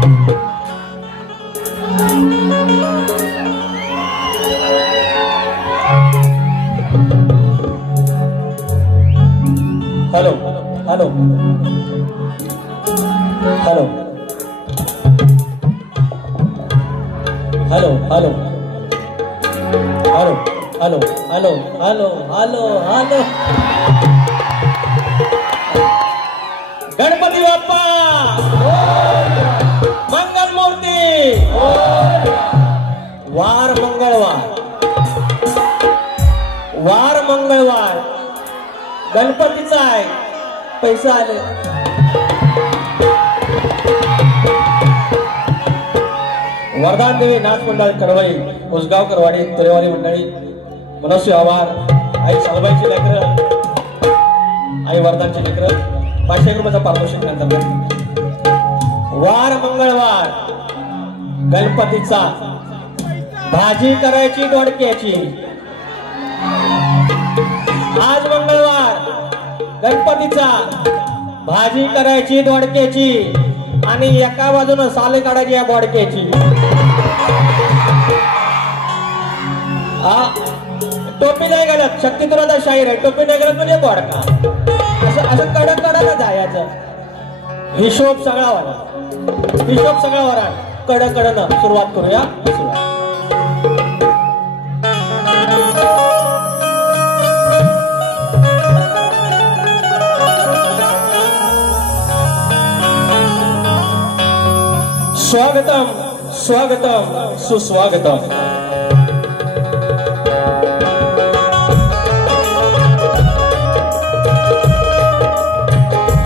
Hello hello hello hello hello hello hello hello hello hello hello Ganpati Bappa Mangal Murti वार मंगळवार गणपतीचा आहे पैसा आले वरदान देवी नाच मंडळ कडवई उसगाव करवाडी तुरेवाली मंडळी मनस्वी आवार आई सालबाईची लेकर आई वरदानची लेकर 500 रुपयाचा पारितोषिक नंतर वार मंगळवार गणपतीचा भाजी करायची दोडक्याची आज मंगळवार गणपतीचा भाजी करायची दोडक्याची आणि एका बाजूने साले काढायची या दोडक्याची टोपी नाही घालत शक्ती तुला शाहीर आहे टोपी नाही घालत म्हणजे दोडका असं कडक कडक जायचं हिशोब सगळा वरा कडक कडक सुरुवात करूया स्वागतम स्वागतम सुस्वागतम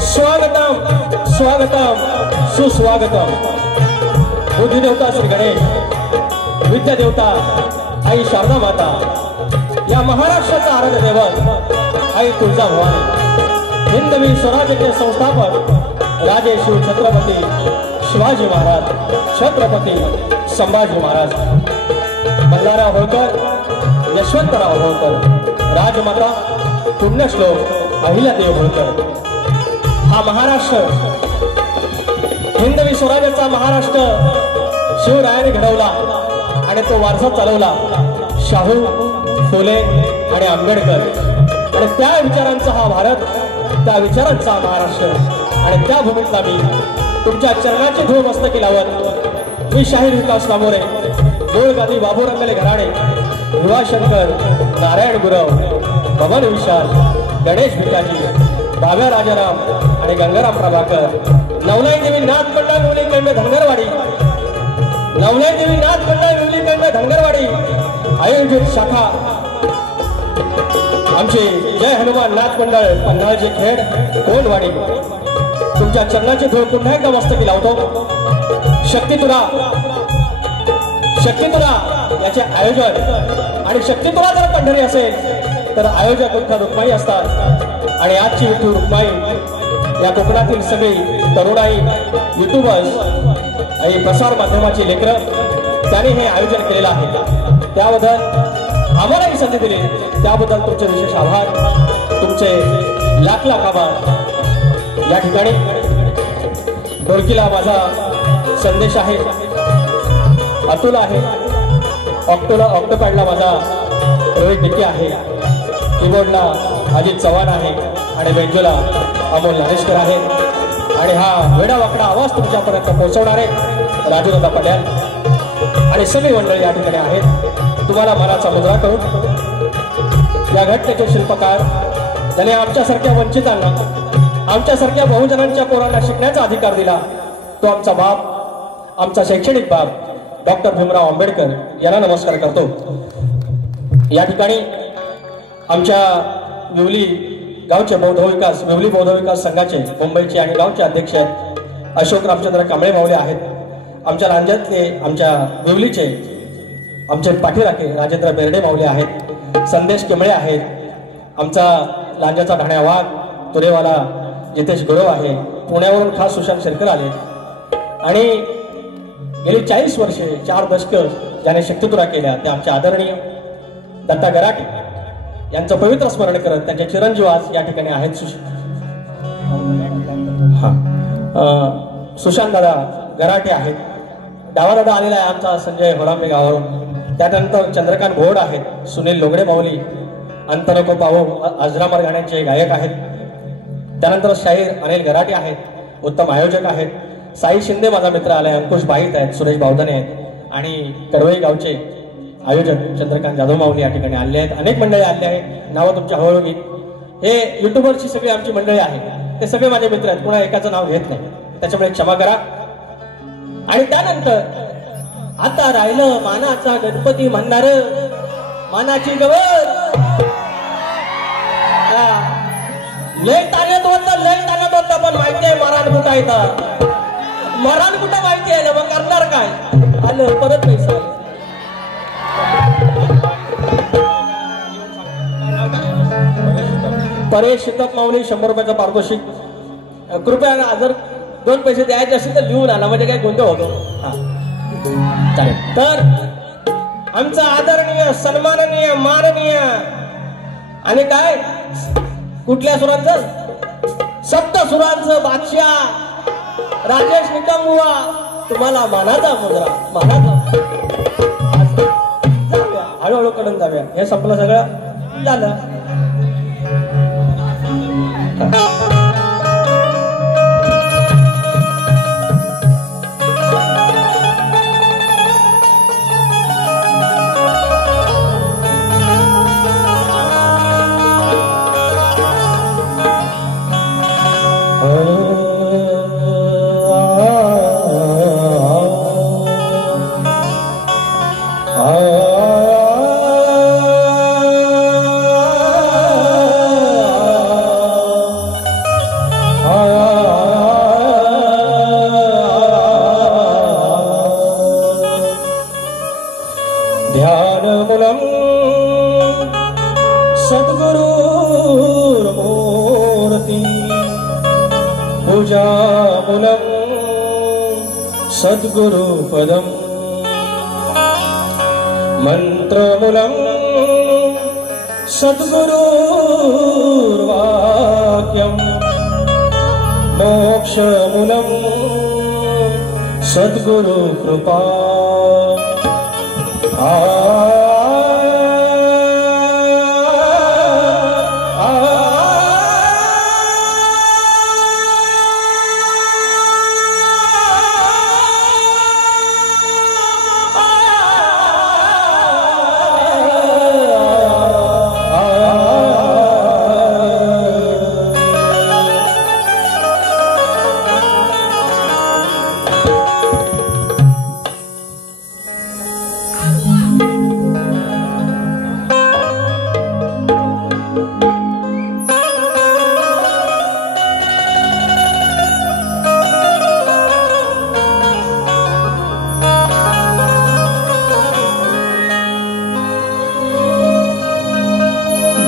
स्वागतम स्वागतम सुस्वागतम बुद्धी देवता श्री गणेश विद्या देवता आई शारदा माता या महाराष्ट्राचा आराध्य दैवत आई तुळजाभवानी हिंदवी स्वराज्याचे संस्थापक राजे शिव छत्रपती शिवाजी महाराज छत्रपती संभाजी महाराज मल्हारराव होळकर यशवंतराव होळकर राजमाता पुण्यश्लोक अहिल्यादेवी होळकर हा महाराष्ट्र हिंदवी स्वराज्याचा महाराष्ट्र शिवरायाने घडवला आणि तो वारसा चालवला शाहू फुले आणि आंबेडकर आणि त्या विचारांचा हा भारत त्या विचारांचा महाराष्ट्र आणि त्या भूमीतला मी तुमच्या चरणाची धूळ मस्तकी लावत मी शाहीर विकास सामोरे गोळगादी बाबू रंगले घराणे युवाशंकर नारायण गुरव बबन विशाल गणेश भिकाजी भाव्या राजाराम आणि गंगाराम प्रभाकर नवलाई देवी नाथ मंडळ विवलीकंड धनगरवाडी नवलाई देवी नाथ मंडळ विवलीकंड धनगरवाडी आयोजित शाखा आमचे जय हनुमान नाथ मंडळ पन्हाळचे खेड कोंडवाडी तुमच्या चरणाची धूळ पुन्हा एकदा मस्तकी लावतो शक्ती तुला याचे आयोजन आणि शक्ती तुला जर पंढरी असेल तर आयोजक विठ्ठल रुक्माई असतात आणि आजची विठ्ठल रुक्माई या कोकणातील सगळी तरुणाई युट्यूबर्स आणि प्रसार माध्यमाची लेकरं त्यांनी हे आयोजन केलेलं आहे त्याबद्दल आम्हाला ही संधी दिली त्याबद्दल तुमचे विशेष आभार तुमचे लाख लाख आभार या ठिकाणी ढोलकीला माझा संदेश आहे अतुल आहे ऑक्टोपॅडला माझा रोहित डिके आहे कीबोर्डला अजित चव्हाण आहे आणि बेंजोला अमोल नारेशकर आहे आणि हा वेडावाकडा आवाज तुमच्यापर्यंत पोहोचवणारे राजूदादा पटेल आणि सगळी मंडळी या ठिकाणी आहेत तुम्हाला मनाचा मुजरा करून या घटनेचे शिल्पकार त्याने आमच्यासारख्या वंचितांना आमच्यासारख्या बहुजनांच्या पोरांना शिकण्याचा अधिकार दिला तो आमचा बाप आमचा शैक्षणिक बाप डॉक्टर भीमराव आंबेडकर यांना नमस्कार करतो या ठिकाणी आमच्या विवली गावचे विवली बौद्ध विकास संघाचे मुंबईचे आणि गावचे अध्यक्ष आहेत अशोक रामचंद्र कांबळे मावले आहेत आमच्या राज्यातले आमच्या विवलीचे आमचे पाठीराखे राजेंद्र बेर्डे मावले आहेत संदेश केमळे आहेत आमचा लांजाचा ढाण्या वाघ तुरेवाला जितेश गुरव आहे पुण्यावरून खास सुशांत शेरकर आले आणि गेली 40 वर्षे 4 दशक ज्याने शक्तितुरा केल्या त्या आमच्या आदरणीय दत्ता गराटे यांचं पवित्र स्मरण करत त्यांचे चिरंजीव आज या ठिकाणी आहेत सुशांत दादा गराटे आहेत. डावारोडा आलेला आहे आमचा संजय होरांबे गावावरून. त्यानंतर चंद्रकांत घोड आहेत, सुनील लोगडे माऊली अंतरको पाहू अजरामर गाण्यांचे गायक आहेत. त्यानंतर शाहीर अनिल गराटे आहेत, उत्तम आयोजक आहेत. साई शिंदे माझा मित्र आलाय, अंकुश बाईत आहेत, सुरेश बावधने आहेत आणि कडवई गावचे आयोजक चंद्रकांत जाधव माऊली या ठिकाणी आले आहेत. अनेक मंडळी आले आहेत, नावं तुमच्या हळूहळू घेत. हे युट्यूबरची सगळी आमची मंडळी आहे, ते सगळे माझे मित्र आहेत, कोणा एकाचं नाव घेत नाही, त्याच्यामुळे क्षमा करा. आणि त्यानंतर आता राहिलं मानाचा गणपती म्हणणार, मानाची गवर लय ताण्यात होतं पण माहिती आहे मराठ कुठं येतात, मराठ कुठं माहिती आहे ना, मग करणार काय. आलं परत पैसा. परेश शीतक माऊली 100 रुपयाचं पारितोषिक. कृपया जर 2 पैसे द्यायचे असेल तर लिहून आला, म्हणजे काय गोंधळ होतो. हा चालेल. तर आमचा आदरणीय सन्माननीय माननीय आणि काय कुठल्या सुरांचं, सप्तसुरांचं बादशाह राजेश निकमबुवा, तुम्हाला मानाचा मुद्रा, मानाचा. जाऊया हळूहळू कडून जाऊया. हे संपलं सगळं झालं. ध्यानमूलम सद्गुरुर्मूर्ति, पूजामूलम सद्गुरुपदम, मंत्रमूलम सद्गुरुर्वाक्यम, मोक्षमूलम सद्गुरुकृपा.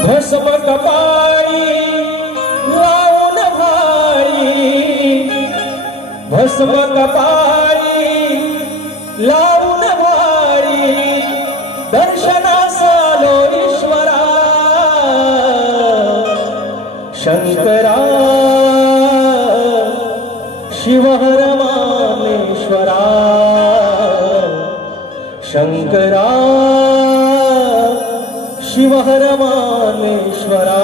भस्म कपाळी लावून भाळी, भस्म कपाळी लावून भाळी, दर्शनास आलो ईश्वरा शंकरा, शिवहर मामेश्वरा शंकरा, शिवहर मामेश्वरा.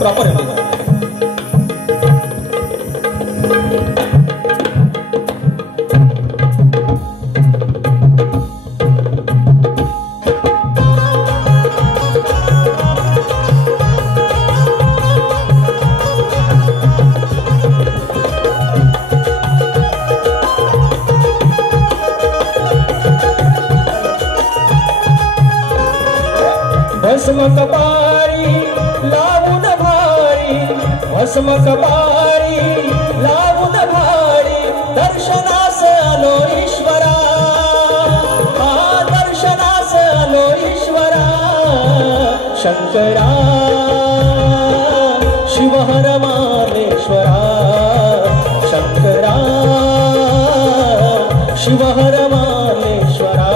प्रॉपर भस्म कपाळी लावून भाळी, भस्म कपाळी लावून भाळी, दर्शनास आलो ईश्वरा, दर्शनास आलो ईश्वरा शंकरा, शिवहर मामेश्वरा शंकरा, शिवहर मामेश्वरा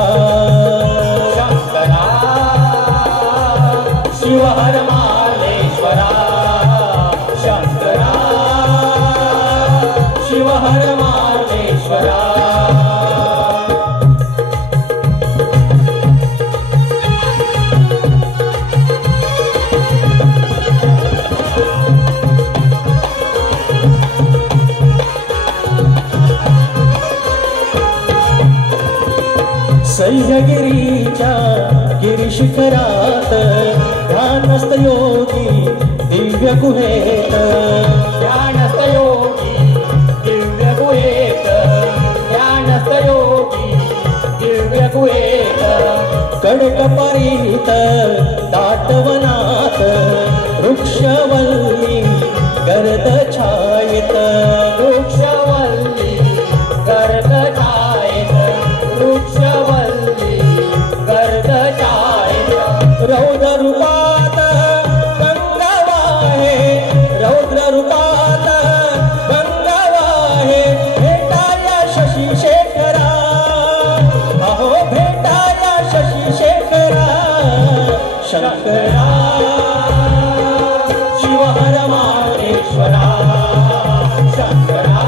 शंकरा, शिवहर मामेश्वरा शंकरा, शिव हर मार्लेश्वरा सह्यागिरीच्या गिरिशिखरात ध्यानस्थ योगी दिव्य गुहेत ध्यानस्थ योगी दिव्य गुहेत ध्यानस्थ योगी दिव्य गुहेत कडकपरीत दाटवनात वृक्षवल्ली गर्द छायेत वृक्षवल्ली गर्द छायेत वृक्षवल्ली गर्द छायेत रौद्र रूपात गंगावाहे रौद्र रूपात गंगावाहे भेटाया शशी शेखरा अहो भेटाया शशी शेखरा शंकरा शिव हर मार्लेश्वरा शंकरा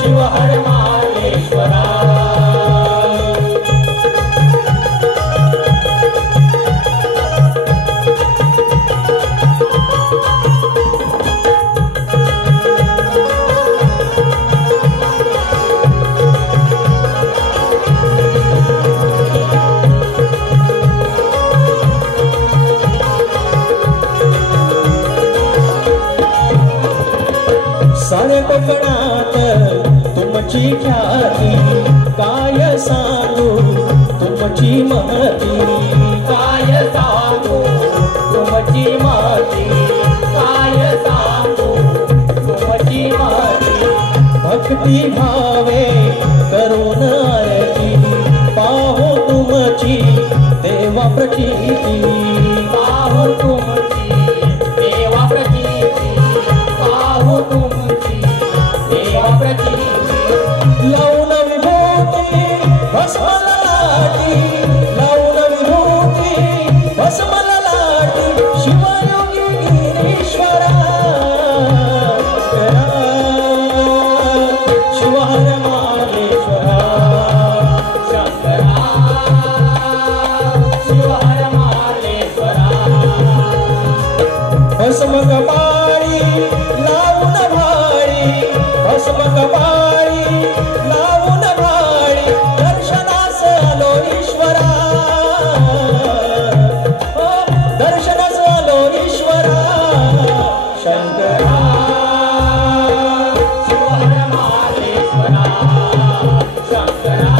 शिव हर मार्लेश्वरा सारे कोकणात तुमची ख्याती काय सांगू तुमची महती काय सांगू तुमची महती काय सांगू तुमची महती भक्ती भावे करून आरती पाहू तुमची देवा प्रचिती पाहू तुमची देवा प्रचिती पाहू तुमची देवा प्रचिती लावून विभूती भस्मला लाटी लावून विभूती भस्मला लाटी शिवयोगी गिरीश्वरा शिव हर मार्लेश्वरा शंकरा शिव हर मार्लेश्वरा भस्म कपाळी लावून भाळी भस्म कपाळी लावून भाळी दर्शनास आलो ईश्वरा दर्शनास आलो ईश्वरा शंकरा शिव हर मार्लेश्वरा शंकरा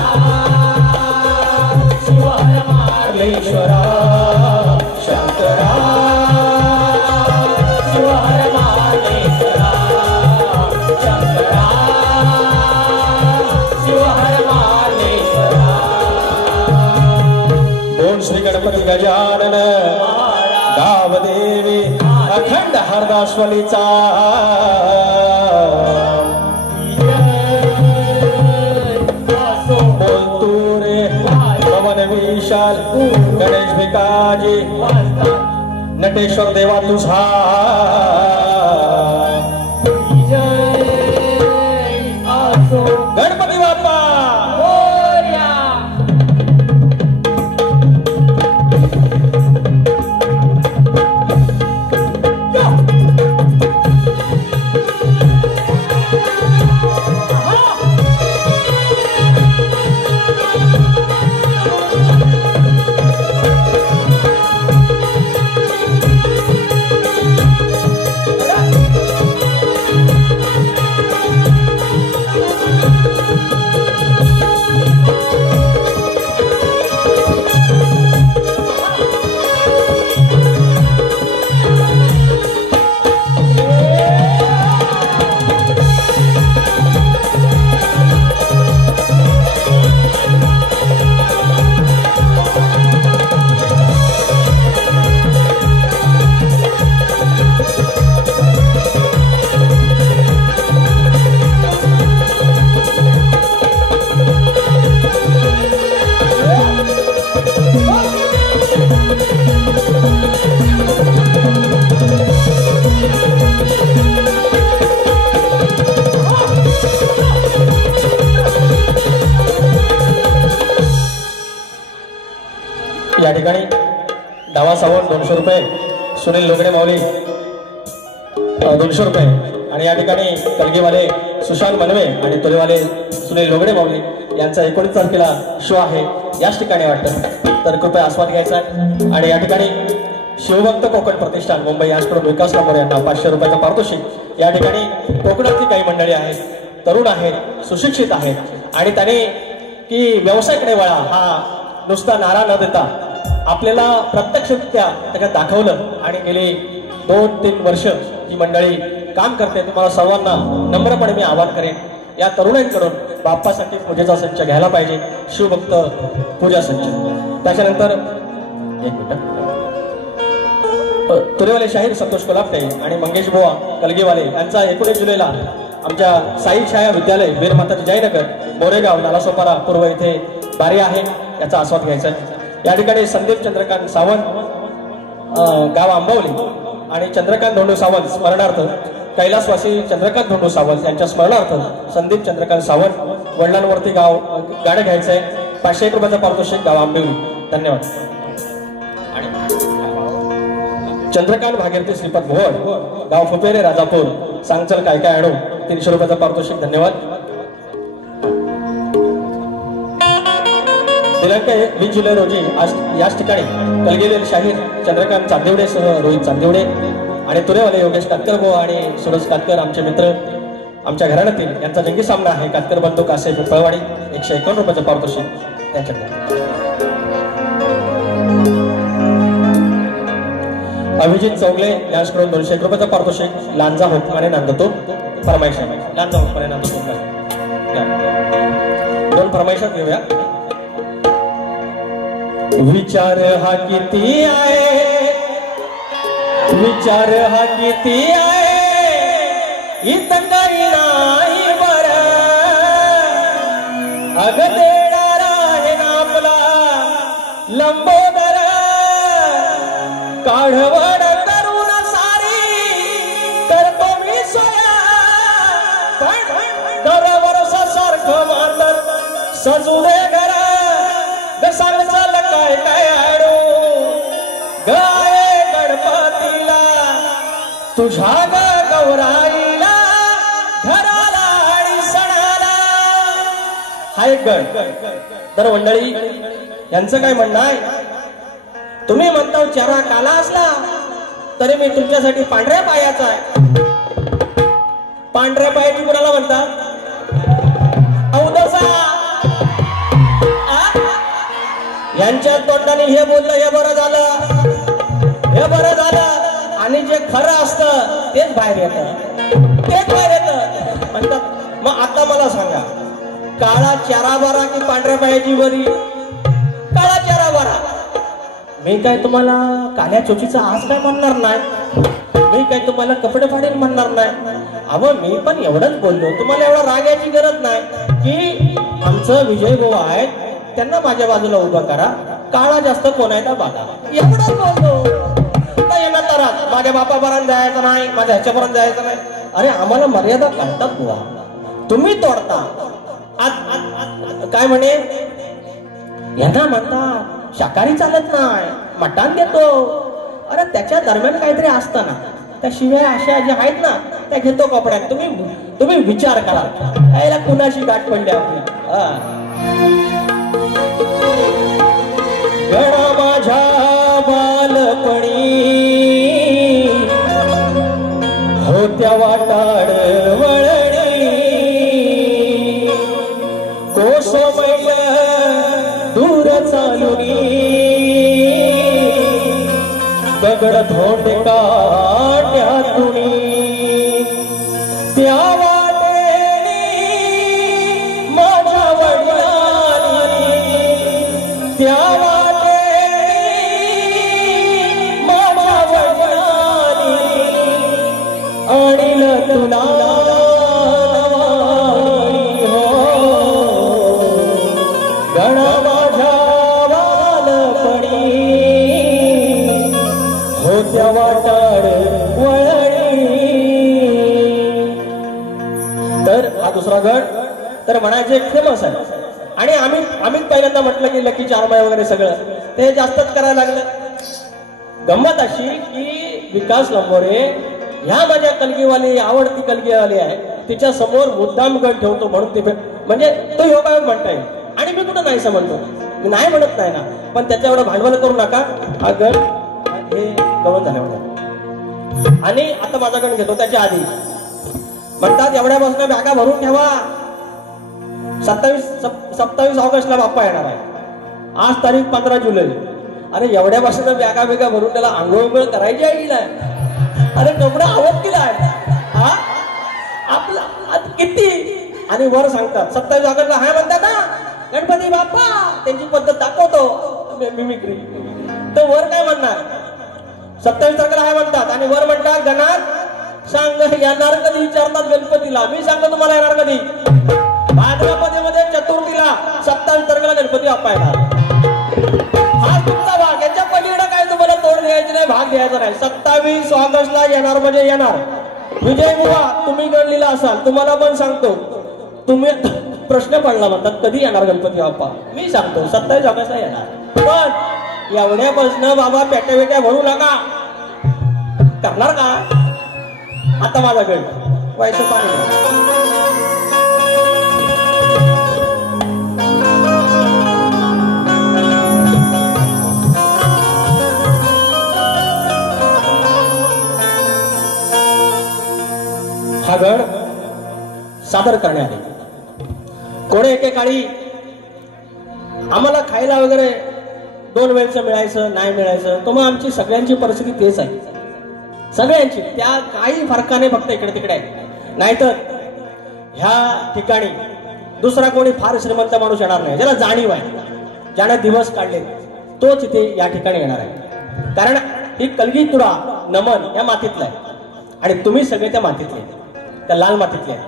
शिव हर मार्लेश्वरा शंकरा शिव हर मार्लेश्वरा शंकरा शिव हर मार्लेश्वरा बोल श्री गणपती गजानन गावदेवी अखंड हरदाश्वलीचा बोलतो रे पवन विशाल गणेश भिकाजी नटेश्वर देवा तुझा गणपती बाप्पा 200 रुपये, सुनील लोगडे माऊली 200 रुपये आणि या ठिकाणी कलगीवाले सुशांत मनवे आणि तुलेवाले सुनील लोगडे माऊली यांचा 19 तारखेला शो आहे याच ठिकाणी वाटतं, तर कृपया आस्वाद घ्यायचा आहे। आणि या ठिकाणी शिवभक्त कोकण प्रतिष्ठान मुंबई याचकडून विकास कामोरे यांना 500 रुपयाचं पारितोषिक। या ठिकाणी कोकणातली काही मंडळी आहेत, तरुण आहेत, सुशिक्षित आहेत आणि त्याने की व्यवसायाकडे वळा हा नुसता नारा न देता आपल्याला प्रत्यक्षरित्या त्याच्यात दाखवलं आणि गेली 2-3 वर्ष ही मंडळी काम करते। तुम्हाला सर्वांना नम्रपणे मी आवाहन करेन, या तरुणांकडून बाप्पासाठी पूजेचा संच घ्यायला पाहिजे, शिवभक्त पूजा संच। त्याच्यानंतर एक मिनिट, तुरेवाले शाहीर संतोष कोल्हापटे आणि मंगेश बुवा कलगीवाले यांचा 19 जुलैला आमच्या साई छाया विद्यालय वीरमाताजी जयनगर मोरेगाव नालासोपारा पूर्व इथे बारी आहे, याचा आस्वाद घ्यायचा आहे। या ठिकाणी संदीप चंद्रकांत सावंत गाव आंबवली आणि चंद्रकांत धोंडू सावंत स्मरणार्थ कैलासवासी चंद्रकांत धोंडू सावंत यांच्या स्मरणार्थ संदीप चंद्रकांत सावंत वडिलांवरती गाव गाणं घ्यायचंय, 501 रुपयाचं पारितोषिक गाव आंबवली। धन्यवाद। चंद्रकांत भागीरथी श्रीपद भोवड गाव फुपेरे राजापूर सांगचल काय काय आणू 300 रुपयाचं पारितोषिक। धन्यवाद। दिनांक 20 जुलै रोजी आज याच ठिकाणी कलगीवाले शाहीर चंद्रकांत चांदिवडे सह रोहित चांदिवडे आणि तुरेवाले योगेश कातकर आणि सुरज कातकर आमचे मित्र आमच्या घराण्यातील यांचा जंगी सामना आहे। कातकर बंधू कासे पिंपळवाडी 151 रुपयाचं पारितोषिक त्यांच्याकडे। अभिजित चौगले यांच्याकडून 201 रुपयाचं पारितोषिक। लांजा हुकमाने नांदतो फरमाईश आहे, लांजा हुकमाने नांदतो 2 फरमाईशात घेऊया। विचार हा किती आहे, विचार हा किती आहे, इथं काही नाही बरं, अग देणारा आहे ना आपला लंबोदर, काढवड करून सारी करतो मी सोया, पण दरवर्ष सारखं मातर सजू दे घर, सांगचाल काय काय आणू गाय गणपतीला तुझ्या गौराईला घराला आणि सणाला। हा एक गण। तर मंडळी यांचं काय म्हणणं आहे, तुम्ही म्हणता चेहरा काला असला तरी मी तुमच्यासाठी पांढऱ्या पायाचा आहे। पांढऱ्या पायाची कुणाला म्हणता, औदसा। यांच्या तोंडाने हे बोललं हे बरं झालं, हे बरं झालं, आणि जे खरं असतं तेच बाहेर येतं, तेच बाहेर येतं म्हणतात। मग आता मला सांगा, काळा चेहरा बरा की पांढऱ्या पायाची बरी? काळा चेहरा बरा। मी काय तुम्हाला काल्या चोचीचा आज काय म्हणणार नाही, मी काय तुम्हाला कपडे फाडील म्हणणार नाही। अहो मी पण एवढंच बोललो, तुम्हाला एवढा राग यायची गरज नाही की आमचं विजय भाऊ आहे त्यांना माझ्या बाजूला उभं करा, काळा जास्त कोण आहे का बघा, एवढंच बोलतो। येणार तर माझ्या बापापर्यंत जायचं नाही, माझ्या ह्याच्यापर्यंत जायचं नाही। अरे आम्हाला मर्यादा काढतात बुवा, तुम्ही तोडता। काय म्हणे यांना म्हणता शाकाहारी चालत नाही, मटण देतो। अरे त्याच्या दरम्यान काहीतरी असतं ना, त्या शिवाय अशा ज्या आहेत ना त्या घेतो कपड्यात। तुम्ही विचार करा, याला कुणाशी गाठ पडली आपली। गणा माझ्या बालपणी होत्या वाटाड वळणी, कोसमैल दूर चालुनी, दगड धोंड काट्यातुनी, त्या वाटेनी माझ्या वडिलांनी, त्या दुसरा गट तर म्हणायचे फेमस आहे। आणि आम्ही पहिल्यांदा म्हटलं की लकी चारमाय वगैरे सगळं ते जास्तच करायला लागलं। गंमत अशी की विकास लंबोरे ह्या माझ्या कलगीवाली आवडती कलगीवाली आहे, तिच्या समोर मुद्दाम गण ठेवतो म्हणून ते म्हणजे तो योगायोग म्हणता येईल. आणि मी कुठं नाही समजतो, मी नाही म्हणत नाही ना, पण त्याच्या एवढं भांडवल करू नका. हा गण हे गवत झाल्यावर आणि आता माझा गण घेतो. त्याच्या आधी म्हणतात एवढ्यापासून बॅगा भरून ठेवा, 27 ऑगस्टला बाप्पा येणार आहे. आज तारीख 15 जुलै. अरे एवढ्यापासून बॅगा बेगा भरून त्याला आंघोळ करायची आहे. अरे कपडा आवड केलाय हा आपला किती. आणि वर सांगतात 27 ऑगस्टला हाय म्हणतात ना गणपती बाप्पा, त्यांची पद्धत दाखवतो मिमिक्री. तर वर काय म्हणणार 27 तारखेला हाय म्हणतात आणि वर म्हणतात गणात सांग येणार कधी विचारतात गणपतीला. मी सांगतो तुम्हाला येणार कधी. भाद्रपदेमध्ये चतुर्थीला 27 तारखेला गणपती बाप्पा येणार. हा तुमचा भाग, याच्या पलीकडे काय तुम्हाला तोड द्यायची नाही, भाग द्यायचा नाही. 27 ऑगस्टला येणार म्हणजे येणार. विजय बुवा तुम्ही गणलेला असाल, तुम्हाला पण सांगतो. तुम्ही प्रश्न पडला म्हणतात कधी येणार गणपती बाप्पा. मी सांगतो 27 ऑगस्टला येणार. पण एवढ्यापासून बाबा पेट्या बेट्या भरू नका. करणार का. आता माझा गण व्हायचं पाणी. हा गण सादर करण्यात आले. कोणी एकेकाळी आम्हाला खायला वगैरे 2 वेळचं मिळायचं नाही मिळायचं, तर मग आमची सगळ्यांची परिस्थिती तेच आहे. सगळ्यांची त्या काही फरकाने फक्त इकडे तिकडे आहे. नाहीतर ह्या ठिकाणी दुसरा कोणी फार श्रीमंत माणूस येणार नाही, ज्याला जाणीव आहे, ज्याने दिवस काढले तोच इथे या ठिकाणी येणार आहे. कारण ही कलगी तुडा नमन या मातीतला आहे आणि तुम्ही सगळे त्या मातीतले, त्या लाल मातीतले आहे.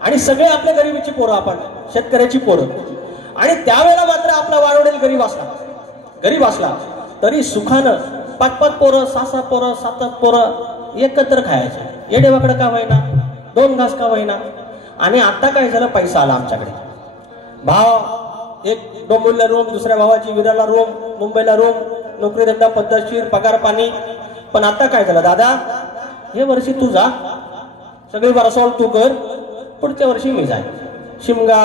आणि सगळे आपल्या गरिबीची पोरं, आपण शेतकऱ्याची पोरं. आणि त्यावेळेला मात्र आपला वाढवडेल गरीब असला तरी सुखानं 5-5 पोरं 6-6 पोरं 7-7 पोरं एकत्र खायचे. येडेवाकडं का होईना, 2 घास का होईना. आणि आता काय झालं, पैसा आला आमच्याकडे. भाव एक डोंबिवलीला रूम, दुसऱ्या भावाची विराला रूम, मुंबईला रूम, नोकरी धंदा पद्धतशीर, पगार पाणी. पण आता काय झालं दादा, हे वर्षी तू जा, सगळी बरसॉल तू कर, पुढच्या वर्षी मी जाईन, शिमगा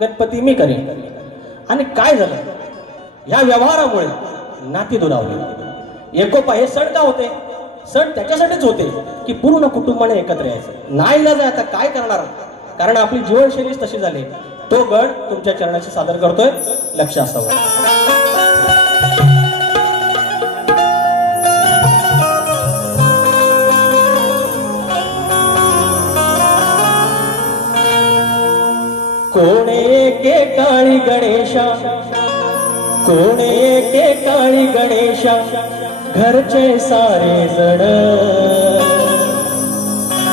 गणपती मी करेन. आणि काय झालं, ह्या व्यवहारामुळे नाती दुरावली. एकोपा हे सण का होते, सण त्याच्यासाठीच होते की पूर्ण कुटुंबाने एकत्र यायचं. नाही इलाज आहे, आता काय करणार, कारण आपली जीवनशैलीच तशी झाली. तो गण तुमच्या चरणाशी सादर करतोय, लक्ष असावं. कोणे के काळी गणेशा, कोणे के काळी गणेशा, घरचे सारे जण.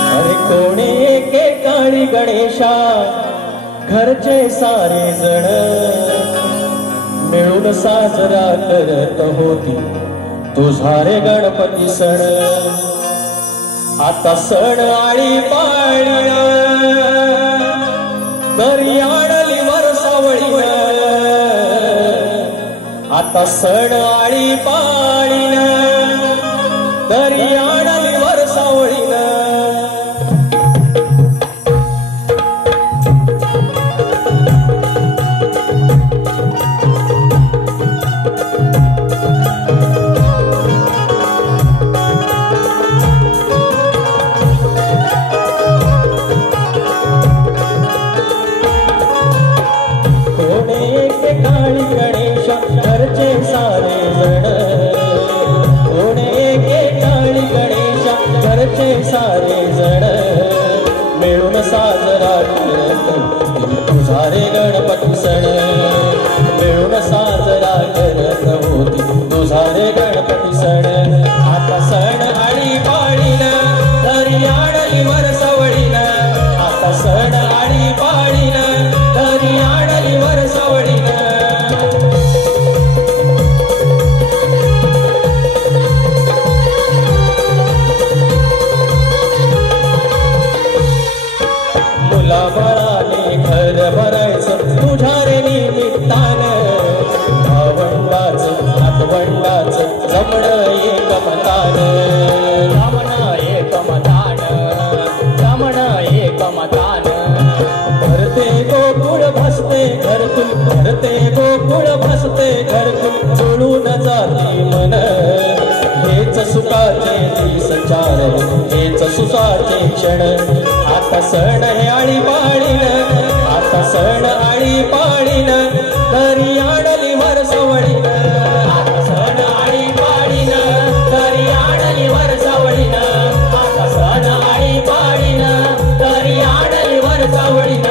अरे कोणे के काळी गणेशा, घरचे सारे जण. मिळून साजरा करत होती तुझा रे गणपती सण. आता सण आळी पाळी दरी आणली वरसावळीन. आता सण आळी पाळीन दरी आणली वरसावळीन. घरचे सारे जण, कोणे के काळी गणेशा, घरचे सारे जण. मिळून साजरा करत तुझा रे गणपती सण. मिळून साजरा करत होती तुझा रे गणपती सण. आता सण आळी पाळीन दरी आणली वरसावळीन. आता सण आळी पाळीन दरी आणली वरसावळीन. मुलाबाळाने घर भरायचं तुझ्या रे निमित्तानं. भावंडाचं नातवंडाचं जमणं समाधान भरते गोकुळ भसते घरतून भरते गोकुळ भसते घरतून जुळून जाते मन हेच सुखाचे दिसचार हेच सुखाचे क्षण आता सण हे आळी पाळीन आता सण आळी पाळीन तरी आणली वर सवळीन आता सण आळी पाळीन तरी आणली वर सवळीन आता सण आळी पाळीन तरी आणली वर सवळीन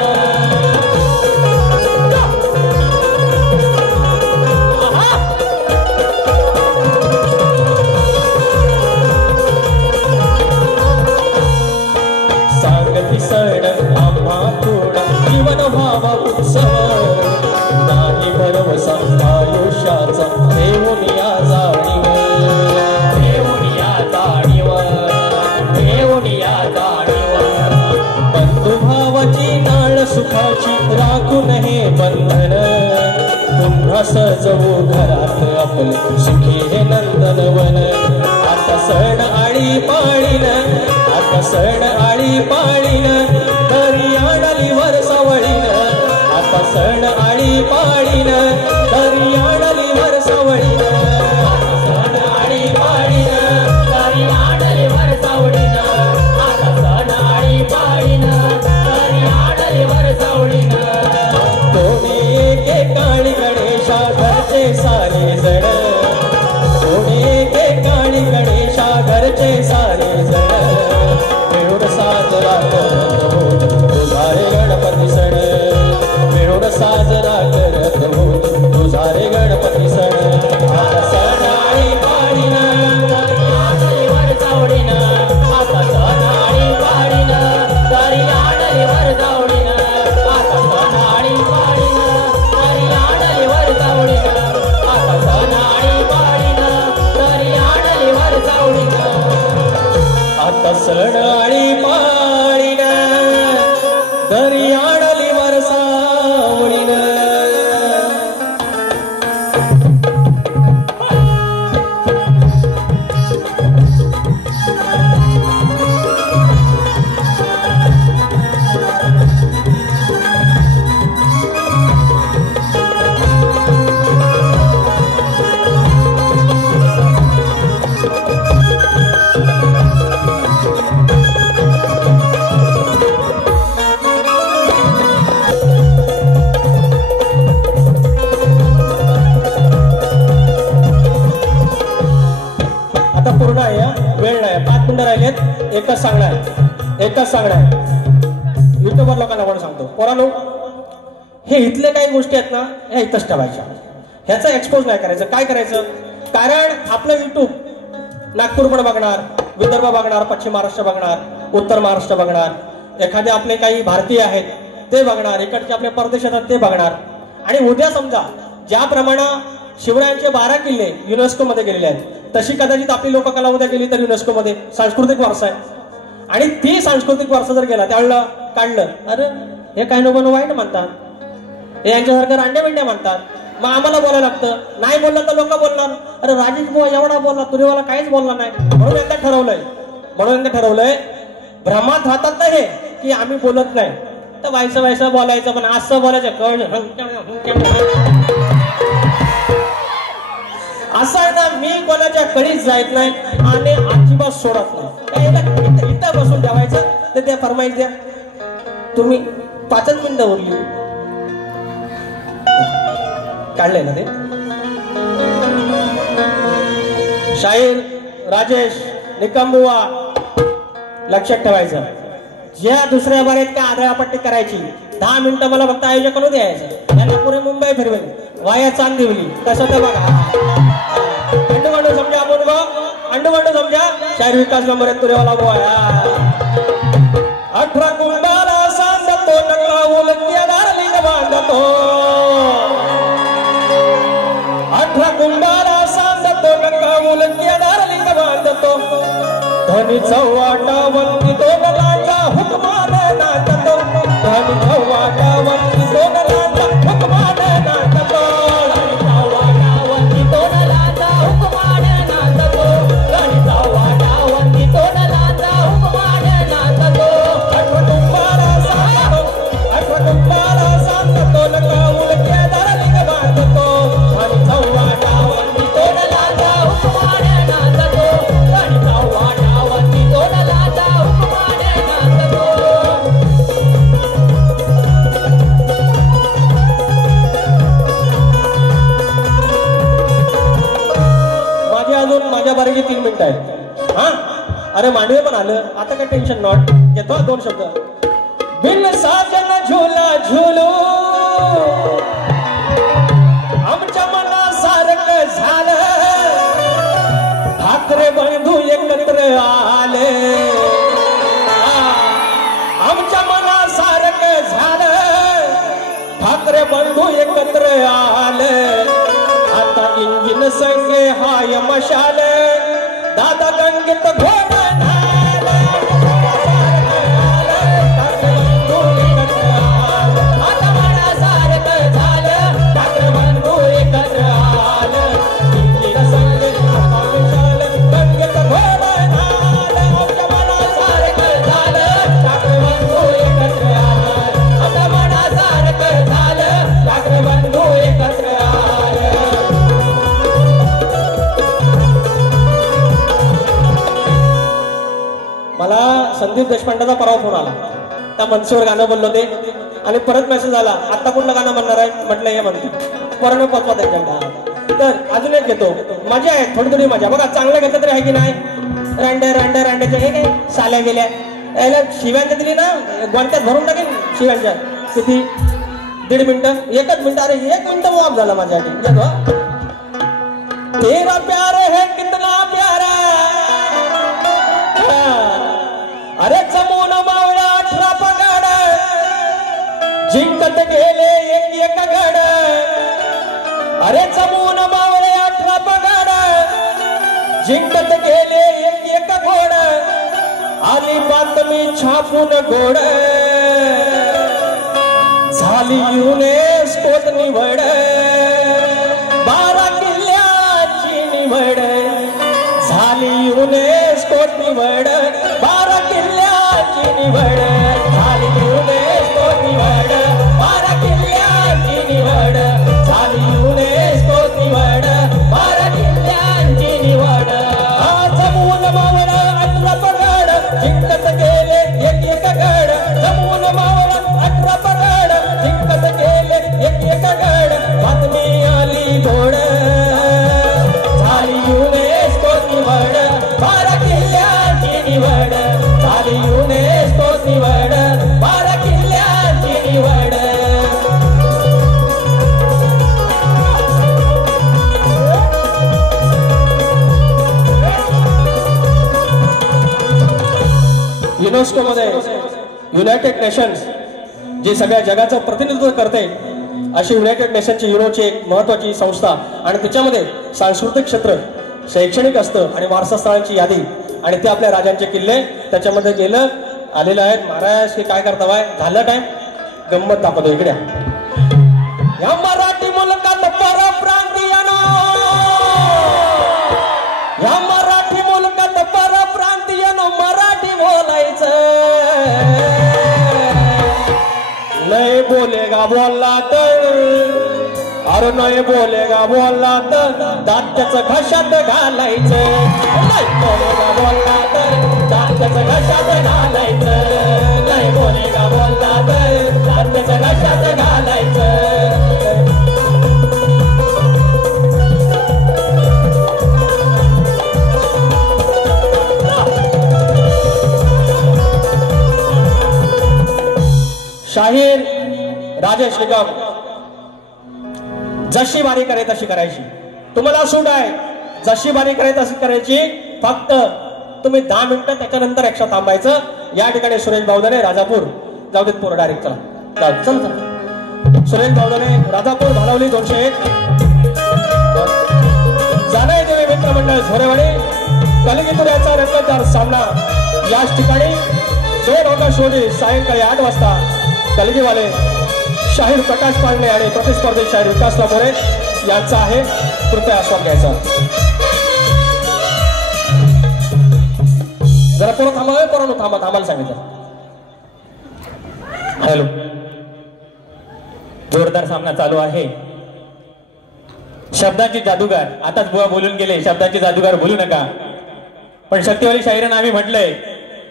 सांगती सण आम्हा थोडा जीवन व्हावा उत्सव नाही भरवसा आयुष्याचा देऊन या जाणीव देऊन या जाणीव देऊन या जाणीव बंधुभावाची नाळ सुखाची राखून हे बंधन पुन्हा सजवू घरात आपलं सुखी हे नंदनवन आता सण आळी पाळीन आता सण आळी पाळीन तरी आणली वर सवळीन आता सण आळी पाळीन तरी आणली वर सवळीन आता सण आळी पाळीन तरी आणली वर सवळीन आता सण आळी पाळीन तरी आणली वर सवळीन कोणी एके काळी गणेशा घरचे सारे जण कोणी एके काळी गणेशा घरचे सारे जण मिळून साजरा करत होत तुझा रे गणपती सण मिळून साजरा करत होत तुझा रे गणपती सण आता सण आळी पाळीन तरी वर सावळीन आता सण आळी पाळीन तरी आणली वर सावळीन आता सण आळी पाळीन तरी आणली वर सावळीन आता सण आळी पाळीन तरी आणली वर सावळीन आता सण आळी पाळीन तरी आणली वर सावळीन आता पूर्ण आहे वेळ नाही 5 मिनिटं राहिलेत एकच सांगणार युट्यूबवर लोकांना आपण सांगतो पोरांनो हे इथले काही गोष्टी आहेत ना ह्या इथंच ठेवायच्या ह्याचा एक्सपोज नाही करायचं काय करायचं कारण आपलं युट्यूब नागपूर पण बघणार विदर्भ बघणार पश्चिम महाराष्ट्र बघणार उत्तर महाराष्ट्र बघणार एखादे आपले काही भारतीय आहेत ते बघणार इकडचे आपले परदेशात ते बघणार आणि उद्या समजा ज्याप्रमाणे शिवरायांचे 12 किल्ले युनेस्को मध्ये गेलेले आहेत तशी कदाचित आपली लोककला उद्या गेली तर युनेस्को मध्ये सांस्कृतिक वारसा आहे आणि ती सांस्कृतिक वारसा जर गेला त्यावेळेला काढलं अरे हे काही लोक वाईट म्हणतात हे यांच्यासारखं रांड्या बिंड्या म्हणतात मग आम्हाला बोलायला लागतं नाही बोललं तर लोक बोलणार अरे राजेश बुवा एवढा बोलला तुरीवाला काहीच बोलला नाही म्हणून यांना ठरवलंय भ्रमात राहतात ना हे की आम्ही बोलत नाही तर व्हायचं बोलायचं पण असं बोलायचं असं आहे ना मी कोणाच्या कळीच जायत नाही आणि अजिबात सोडत नाही इथं बसून ठेवायचं तर त्या फरमाईश द्या तुम्ही 5 मिनिटं उरली काढलंय ना ते शाहीर राजेश निकमबुवा लक्षात ठेवायचं ज्या दुसऱ्या बारेत काय आदळापट्टी करायची 10 मिनिटं मला फक्त आयोजकांना द्यायचं यांना पुरे मुंबई फिरवेल वाया चांदिवली कसं तर बघा अंडू समजा आपण अंडू समजा शाहीर विकास नंबर आहे तुरेवाला बोया 18 कुंभाला सांगतो नका उलट्यादार लिंग बांधतो 18 कुंभाला सांगतो नका उलट्यादार लिंग बांधतो धनी चव्हाटा वंती दोघांचा हुकमान नाचतो धनी चव्हाटा वंती दोघांचा हुकमान नाचतो धनी चव्हाटा वंती दोघांचा हुकमान नाचतो धनी चव्हाटा वंती दोघांचा हुकमान नाचतो 18 कुंभारा मांडवे पण आलं, आता काय टेन्शन नॉट. घेतो दोन शब्द. बिन साजन झुला झुलू आमच्या मनासारखं झालं, ठाकरे बंधू एकत्र आले. आमच्या मनासारखं झालं, ठाकरे बंधू एकत्र आले. आता इंजिन संगे हाय मशाल, दादा गंगेत घोड संदीप देशपांडेचा परवा फोन आला. त्या मंचवर गाणं बोललो ते आणि परत मेसेज आला, आता कुठलं गाणं म्हणणार आहे म्हटलं हे म्हणते परत पोचवा त्यांच्या. तर अजून एक घेतो. मजा आहे, थोडी थोडी मजा. बघा चांगलं घेतलं तरी आहे की नाही. रांड्याचे हे काय साल्या गेल्या यायला शिव्यांच्या दिली ना, गोंट्यात भरून टाकेल शिव्यांच्या. किती 1.5 मिनिटं, 1 मिनिट. अरे 1 मिनिट वाप झाला माझ्यासाठी. तेरा प्यार है कितना प्यारा, अरे चमून मावळा 18 पगड, जिंकत गेले एक गड. अरे चमून मावळे 18 पगड, जिंकत गेले एक घोड. आली बातमी छापून गोड, झाली युनेस्कोत निवड. 12 किल्ल्याची निवड, झाली युनेस्कोत निवड. 12 किल्ल्याची निवड, झाली युनेस्कोत निवड. 12 किल्ल्याची निवड, झाली युनेस्कोत निवड. 12 किल्ल्यांची निवड. जमून मावळ 18 पगड, जिंकत गेले एक गड. जमून मावळ 18 पगड, जिंकत गेले एक गड. बातमी आली गोड, झाली युनेस्कोत निवड. 12 किल्ल्याची निवड, झाली युनेस्कोत निवड. 12 किल्ल्याची निवड. युनेस्को मध्ये युनायटेड नेशन्स जी सगळ्या जगाचं प्रतिनिधित्व करते अशी युनायटेड नेशनची युरोची एक महत्वाची संस्था, आणि त्याच्यामध्ये सांस्कृतिक क्षेत्र, शैक्षणिक असतं आणि वारसा स्थळांची यादी, आणि ते आपल्या राजांचे किल्ले त्याच्यामध्ये गेलं आलेलं आहेत. महाराज हे काय करता बाय, झालं टाइम, गंमत दाखवतो इकडे. या मराठी मुलकात परप्रांतीयानो, या मराठी मुलकात परप्रांतीयानो मराठी बोलायचं. नाही बोलेगा बोलला तर, अरे नाही बोलेगा बोलला तर दात्याचं घशात घालायचं. नाही बोलेगा बोलला तर दात्याचं घशात घालायचं. नाही बोलेगा बोलला तर दात्याचं घशात घालायचं. शाहीर राजेश निकम, जशी बारी करे तशी करायची. तुम्हाला सूट आहे, जशी बारी करे तशी करायची. फक्त तुम्ही 10 मिनिटं त्याच्यानंतर एक्स्ट्रा थांबायचं. या ठिकाणी सुरेश बावधने राजापूर, जाऊ देत पोर डायरेक्ट. चला चल चल. सुरेश बावधने राजापूर, भालावली 201. जाणय देवी मित्रमंडळ झोरेवाडी कलगीतूर याचा रंगतदार सामना याच ठिकाणी 2 ऑगस्ट रोजी सायंकाळी 8 वाजता कलगीवाले शाहीर प्रकाश पांडे आणि प्रतिस्पर्धी शाहीर विकास मोरे यांचा आहे. कृपया आस्वाद घ्यायचा. जरा पोरं थांबा, पोरांनो थांबा, थांबायला सांगितलं. हॅलो, जोरदार सामना चालू आहे. शब्दांची जादूगार, आताच बुवा बोलून गेले, शब्दांची जादूगार बोलू नका. पण शक्तिवाली शाहिरांना आम्ही म्हटलंय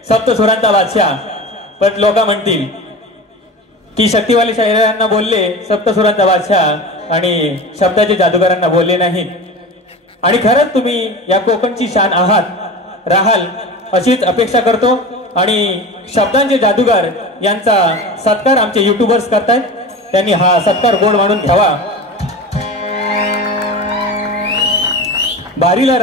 सप्तसुरांचा बादशाह, पण लोक म्हणतील की शक्तिवाली शाहिरांना बोलले सप्तसुरांचा बादशाह आणि शब्दाच्या जादूगारांना बोलले नाहीत. आणि खरंच तुम्ही या कोकणची शान आहात, राहाल अशीच अपेक्षा करतो आणि शब्दांचे जादूगार यांचा सत्कार आमचे युट्यूबर्स करतायत, त्यांनी हा सत्कार गोड मानून घ्यावा. बारीला